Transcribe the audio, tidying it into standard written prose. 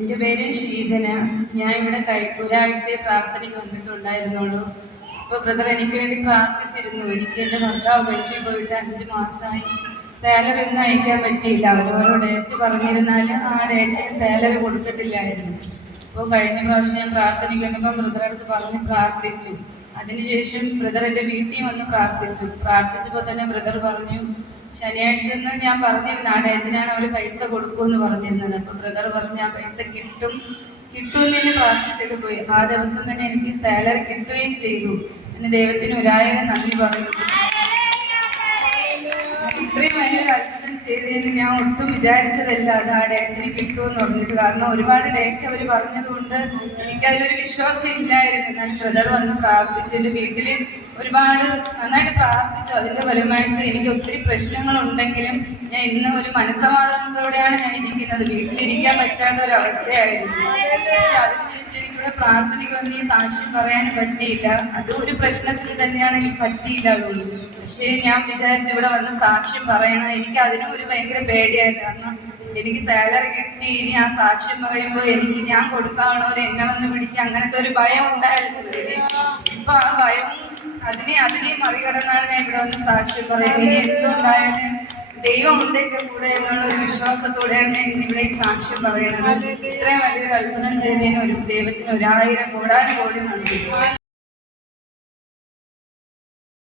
എൻ്റെ പേര് ഷീജന. ഞാൻ ഇവിടെ ഒരാഴ്ചയെ പ്രാർത്ഥനയ്ക്ക് വന്നിട്ടുണ്ടായിരുന്നുള്ളൂ. അപ്പോൾ ബ്രദർ എനിക്ക് വേണ്ടി പ്രാർത്ഥിച്ചിരുന്നു. എനിക്ക് എൻ്റെ ഭർത്താവ് ഗൾഫിൽ പോയിട്ട് 5 മാസമായി. സാലറി ഒന്നും അയക്കാൻ പറ്റിയില്ല. ഓരോ ഡേറ്റ് പറഞ്ഞിരുന്നാൽ ആ ഡേറ്റിന് സാലറി കൊടുത്തിട്ടില്ലായിരുന്നു. അപ്പോൾ കഴിഞ്ഞ പ്രാവശ്യം ഞാൻ പ്രാർത്ഥനയ്ക്ക് വന്നപ്പോൾ ബ്രദറെ അടുത്ത് പറഞ്ഞ് പ്രാർത്ഥിച്ചു. അതിനുശേഷം ബ്രദർ എൻ്റെ വീട്ടിൽ വന്ന് പ്രാർത്ഥിച്ചപ്പോൾ തന്നെ ബ്രദർ പറഞ്ഞു, ശനിയാഴ്ച എന്ന് ഞാൻ പറഞ്ഞിരുന്നു ആ ഡേറ്റിനാണ് അവർ പൈസ കൊടുക്കുമെന്ന് പറഞ്ഞിരുന്നത്. അപ്പോൾ ബ്രദർ പറഞ്ഞു ആ പൈസ കിട്ടുമെന്ന് തന്നെ പ്രാർത്ഥിച്ചിട്ട് പോയി. ആ ദിവസം തന്നെ എനിക്ക് സാലറി കിട്ടുകയും ചെയ്തു. പിന്നെ ദൈവത്തിന് 1000 നന്ദി പറയുന്നു. ഇത്രയും വലിയൊരു അത്ഭുതം ചെയ്തതെന്ന് ഞാൻ ഒട്ടും വിചാരിച്ചതല്ല. അത് ആ ഡേറ്റിന് കിട്ടുമെന്ന് പറഞ്ഞിട്ട്. കാരണം ഒരുപാട് ഡേറ്റ് അവർ പറഞ്ഞതുകൊണ്ട് എനിക്കതിലൊരു വിശ്വാസം ഇല്ലായിരുന്നു. എന്നാൽ ബ്രദർ വന്ന് പ്രാർത്ഥിച്ചു. എൻ്റെ വീട്ടിൽ ഒരുപാട് നന്നായിട്ട് പ്രാർത്ഥിച്ചു. അതിൻ്റെ ഫലമായിട്ട് എനിക്ക് ഒത്തിരി പ്രശ്നങ്ങളുണ്ടെങ്കിലും ഞാൻ ഇന്ന് ഒരു മനസ്സമാധാനത്തോടെയാണ് ഞാൻ ഇരിക്കുന്നത്. വീട്ടിലിരിക്കാൻ പറ്റാത്ത ഒരവസ്ഥയായിരുന്നു. പക്ഷെ അതിനുശേഷം എനിക്കിവിടെ പ്രാർത്ഥനയ്ക്ക് വന്ന് ഈ സാക്ഷ്യം പറയാൻ പറ്റിയില്ല. അത് ഒരു പ്രശ്നത്തിൽ തന്നെയാണ് എനിക്ക് പറ്റിയില്ല. അതുകൊണ്ട് പക്ഷേ ഞാൻ വിചാരിച്ചു ഇവിടെ വന്ന് സാക്ഷ്യം പറയണം. എനിക്ക് അതിനും ഒരു ഭയങ്കര പേടിയായിരുന്നു. കാരണം എനിക്ക് സാലറി കിട്ടി, ഇനി ആ സാക്ഷ്യം പറയുമ്പോൾ ഞാൻ കൊടുക്കാവണോ, എന്നെ വന്ന് പിടിക്കുക, അങ്ങനത്തെ ഒരു ഭയം ഉണ്ടായിരുന്നു. ഇപ്പൊ ആ ഭയവും അതിനെയും മറികടന്നാണ് ഞാൻ ഇവിടെ വന്ന് സാക്ഷ്യം പറയുന്നത്. ഇനി എന്തുണ്ടായാലും ദൈവമുണ്ട് എൻ്റെ കൂടെ എന്നുള്ള ഒരു വിശ്വാസത്തോടെയാണ് ഞാൻ ഇവിടെ ഈ സാക്ഷ്യം പറയുന്നത്. ഇത്രയും വലിയൊരു അത്ഭുതം ചെയ്തതിന് ദൈവത്തിന് 1000 കോടാനുകോടി നന്ദി.